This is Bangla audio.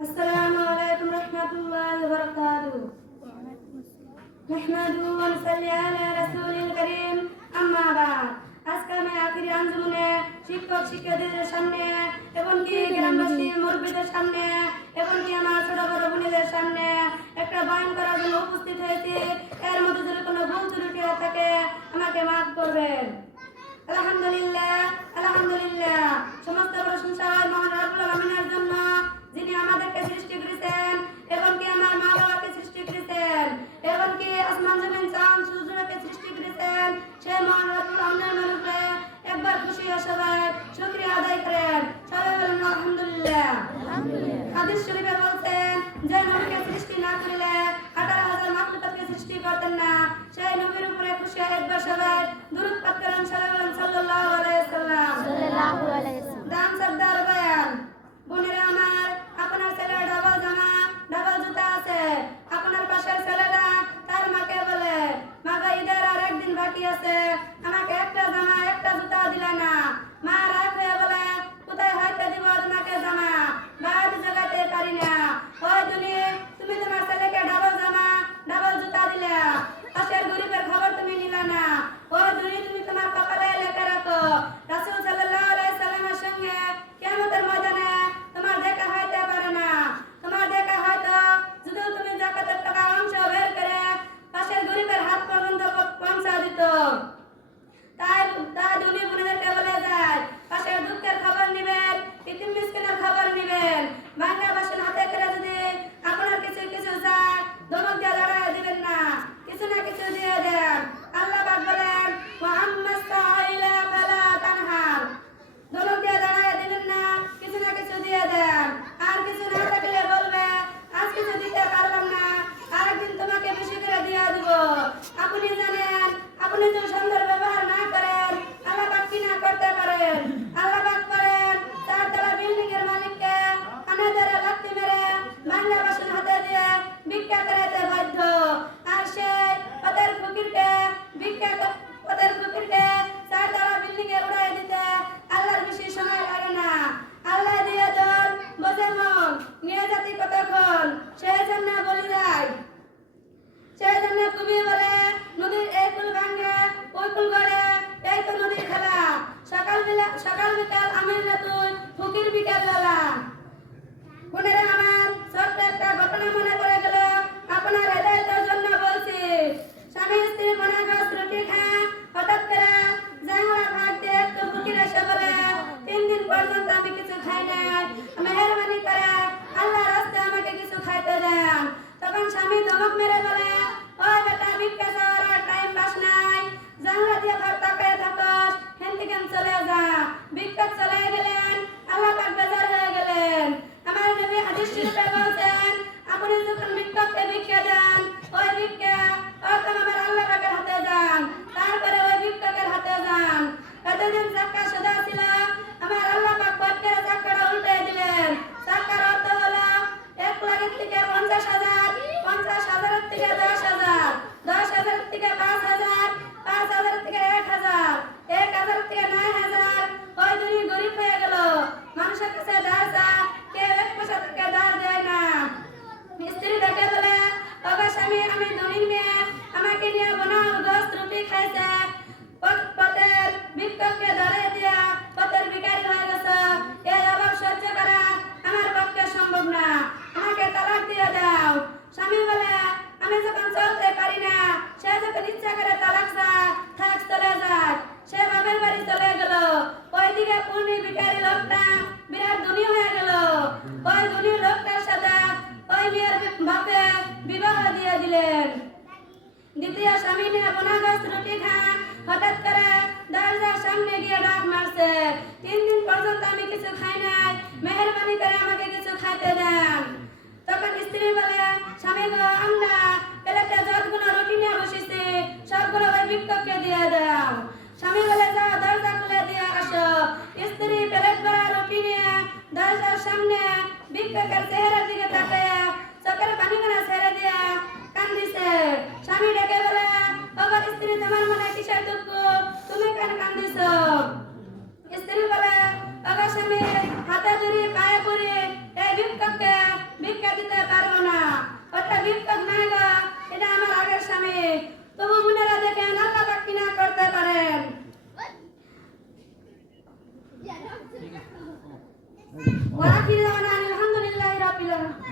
السلام عليكم ورحمة الله وبركاته. نحمده ونصلي على رسول الكريم أما بعد আজকে আমি আখিরি আঞ্জুমানে শিক্ষক শিক্ষার্থীদের সামনে এবং কি গ্রামবাসী মুরব্বীদের সামনে এবং কি আমার ছোট বড় বোনেদের সামনে একটা বয়ান করার জন্য উপস্থিত হয়েছি। এর মধ্যে যদি কোনো ভুল ত্রুটি থাকে আমাকে মাফ করবেন। আলহামদুলিল্লাহ আলহামদুলিল্লাহ, সমস্ত প্রশংসা মহান রব্বুল আলামিনের জন্য, যিনি আমাদেরকে সৃষ্টি করেছেন এবং কি আমার মা বাবাকে সৃষ্টি করেছেন এবং কি আসমান জমিন চাঁদ সূর্যকে সৃষ্টি করেছেন। সেই মহান রব্বুল আলামিনের উপরে একবার খুশি হয়ে সবাই শুকরিয়া আদায় করেন। সবাই বলেন আলহামদুলিল্লাহ। হাদিস শরীফে বলছেন যে নবীকে সৃষ্টি না করলে 18,000 মাখলুকাতকে সৃষ্টি করতেন না। সেই নবীর উপরে খুশি হয়ে একবার সবাই দুরূদ পাঠ করেন। সবাই বলেন সাল্লাল্লাহু আলাইহি ওয়াসাল্লাম। দাম সর্দার বয়ান। বোনেরা আমার, আপনার ছেলের ডাবল জামা ডাবল জুতা আছে। আপনার পাশের ছেলেরা তার মাকে বলে, মা গো, ঈদের আর একদিন বাকি আছে, আমাকে একটা জামা একটা জুতা দিলে না। মা রাগ হয়ে বলে, কোথায় হইতে দিব তোমাকে জামা, বাদ জায়গাতে পারি না। ওই তুমি তোমার ছেলেকে ডাবল জামা ডাবল জুতা দিলে, পাশের গরিবের খবর তুমি নিলে না। ওই তুমি তোমার কপালে লেখা রাখো, রাসূল সাল্লাল্লাহু আলাইহি সাল্লামের সঙ্গে কিয়ামতের ময়দানে তোমার দেখা হইতে পারে না। তোমার দেখা হয়তো যদি তুমি যাকাতের টাকা অংশ বের করে পাশের গরিবের হাত পর্যন্ত পৌঁছা দিত। তাই দুনি বোনেদেরকে বলে যায়, পাশের দুঃখের খবর নেবেন, ইতিম মিসকিনের খবর নেবেন। বাংলা ভাষণ হাতে করে যদি আপনার কিছু কিছু চায়, ধমক দিয়ে লড়াই দিবেন না, কিছু না কিছু দিয়ে দেন। আল্লাহ পাক বলেন, ওয়া আম্মাস সাইলা ফালা তানহার। ধমক দিয়ে লড়াই দিবেন না, কিছু না কিছু দিয়ে দেন। আর কিছু না থাকলে বলবে, আজ কিছু দিতে পারলাম না, আরেকদিন তোমাকে বেশি করে দিয়ে দেব। আপনি জানেন, আপনি যদি সুন্দর ব্যবহার না করেন, আল্লাহ পাক কি না করতে পারেন। আল্লাহ পাক করেন, 4 তলা বিল্ডিং এর মালিককে আমাদের লাথি মেরে বাংলা ভাষণ হাতে দিয়ে ভিক্ষা করাতে বাধ্য। আর সেই ওদের ফকিরকে 4 তলা বিল্ডিং এ উড়াই দিতে আল্লাহর বেশি সময় লাগে না। আল্লাহ দিয়ে দল বোঝে মন, নিয়ে জাতি কতক্ষণ, সেই জন্য বলি যায়। সেই জন্য কবি বলে, নদীর এই কুল ভাঙে ওই কুল গড়ে, এই তো নদীর খেলা। সকাল বিকাল আমির না তুই, ফকির বিকাল লালা। বোনেরা আমার, ছোট্ট একটা ঘটনা মনে পড়ে গেল, আপনার হেদায়েতের জন্য বলছি। স্বামী স্ত্রী মনে গাছ রুটি খায়, হঠাৎ করে জাংলা ভাগতে একটু ফকির এসে বলে, 3 দিন পর্যন্ত আমি কিছু খাই নাই, মেহেরবানি করে আল্লাহর রাস্তায় আমাকে কিছু খাইতে দেন। তখন স্বামী ধমক মেরে বলে, ওই বেটা, ভিক্ষা চাওয়ার টাইম পাস নাই, জাংলা দিয়ে ভাত তাকায় থাকস, হেন থেকে চলে যা। ভিক্ষা চলে গেলেন, আল্লাহ পাক বেজার হয়ে গেলেন। আমার নবী হাদিস শরীফে বলছেন, আপনি যখন ভিক্ষককে ভিক্ষা দেন, ওই ভিক্ষা প্রথম আমার আল্লাহ পাকের হাতে যান, তারপরে ওই ভিক্ষকের হাতে যান। এতদিন চাক্কা সোজা ছিল, আমার আল্লাহ পাক পক্ষের চাক্কাটা উল্টে দিলেন। চাক্কার অর্থ হলো 1 লাখের থেকে 50,000, 50,000 থেকে 10,000, 10,000 থেকে 5,000, 5,000 থেকে 1,000, 1,000 থেকে 9,000। ওই দুনি গরিব হয়ে গেল, মানুষের কাছে ধার চায়, কেউ 1 পয়সা থেকে ধার দেয় না। স্ত্রী দেখে বলে, বাবা স্বামী, আমি ধনীর মেয়ে, আমাকে নিয়ে বানাও গোস্ত রুটি খাইছে, পথের ভিক্ষককে ধরে দিয়া পথের ভিখারি হয়ে গেছে। এই অভাব সহ্য করা আমার পক্ষে সম্ভব না, আমাকে তালাক দিয়ে দাও। স্বামী বলে, আমি যখন চলতে পারি না, সে যখন ইচ্ছা করে তালাক চায়, থাক চলে যাক। সে বাপের বাড়ি চলে গেল। ওইদিকে পূর্ণি ভিখারি লোকটা বিরাট ধনী হয়ে গেল। ওই ধনী লোকটার সাথে ওই মেয়ের বাপে বিবাহ দিয়ে দিলেন। দ্বিতীয় স্বামী নিয়ে বনাগস রুটি খান, হঠাৎ করে দরজার সামনে গিয়ে ডাক মারছে, 3 দিন পর্যন্ত আমি কিছু খাই নাই, মেহেরবানি করে আমাকে কিছু খাইতে দেন। তখন স্ত্রী বলে, স্বামী গো, আমরা প্লেটে যতগুলো রুটি নিয়ে বসেছি সবগুলো ওই ভিক্ষককে দিয়ে দাও। স্বামী বলে, যাও দরজা খুলে দিয়ে আসো। স্ত্রী প্লেট ভরা রুটি নিয়ে দরজার সামনে ভিক্ষকের চেহারার দিকে তাকিয়ে চোখের পানিগুলো ছেড়ে দিয়ে কান্দিছে। স্বামী ডেকে বলে, বাবা স্ত্রী, তোমার মনে কিসের দুঃখ, তুমি কেন কান্দিছ? স্ত্রী বলে, বাবা স্বামী, হাতে ধরি পায়ে পড়ি, এই ভিক্ষককে ভিক্ষা দিতে পারবো না। ওটা ভিক্ষক নাই গো, এটা আমার আগের স্বামী। তবু মুনেরা দেখেন আল্লাহ পাক কি না করতে পারেন। ওয়া আখিরু দাওয়ানা আলহামদুলিল্লাহি রাব্বিল আলামিন।